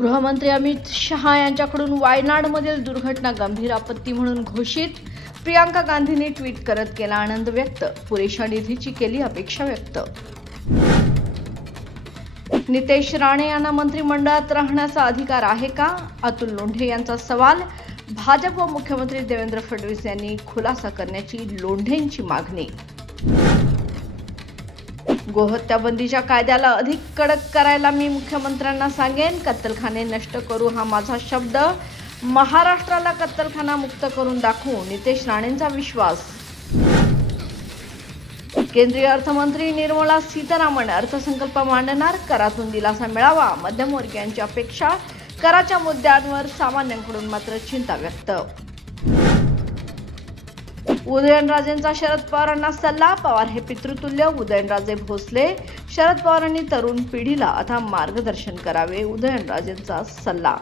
गृहमंत्री अमित शहा यांच्याकडून वायनाडमधील दुर्घटना गंभीर आपत्ती म्हणून घोषित. प्रियांका गांधींनी ट्विट करत केला आनंद व्यक्त. पुरेशा निधीची केली अपेक्षा व्यक्त. नितेश राणे यांना मंत्रिमंडळात राहण्याचा अधिकार आहे का? अतुल लोंढे यांचा सवाल. भाजप व मुख्यमंत्री देवेंद्र फडणवीस यांनी खुलासा करण्याची लोंढेंची मागणी. गोहत्या बंदीच्या कायद्याला अधिक कडक करायला मी मुख्यमंत्र्यांना सांगेन. कत्तलखाने नष्ट करू हा माझा शब्द. महाराष्ट्राला कत्तलखाना मुक्त करून दाखवू, नितेश राणेंचा विश्वास. केंद्रीय अर्थमंत्री निर्मला सीतारामन अर्थसंकल्प मांडणार. करातून दिलासा मिळावा, मध्यमवर्गीयांची अपेक्षा. कराच्या मुद्द्यांवर सामान्यांकडून मात्र चिंता व्यक्त. उदयनराजेंचा शरद पवारांना सल्ला. पवार हे पितृतुल्य. उदयनराजे भोसले. शरद पवारांनी तरुण पिढीला आता मार्गदर्शन करावे, उदयनराजेंचा सल्ला.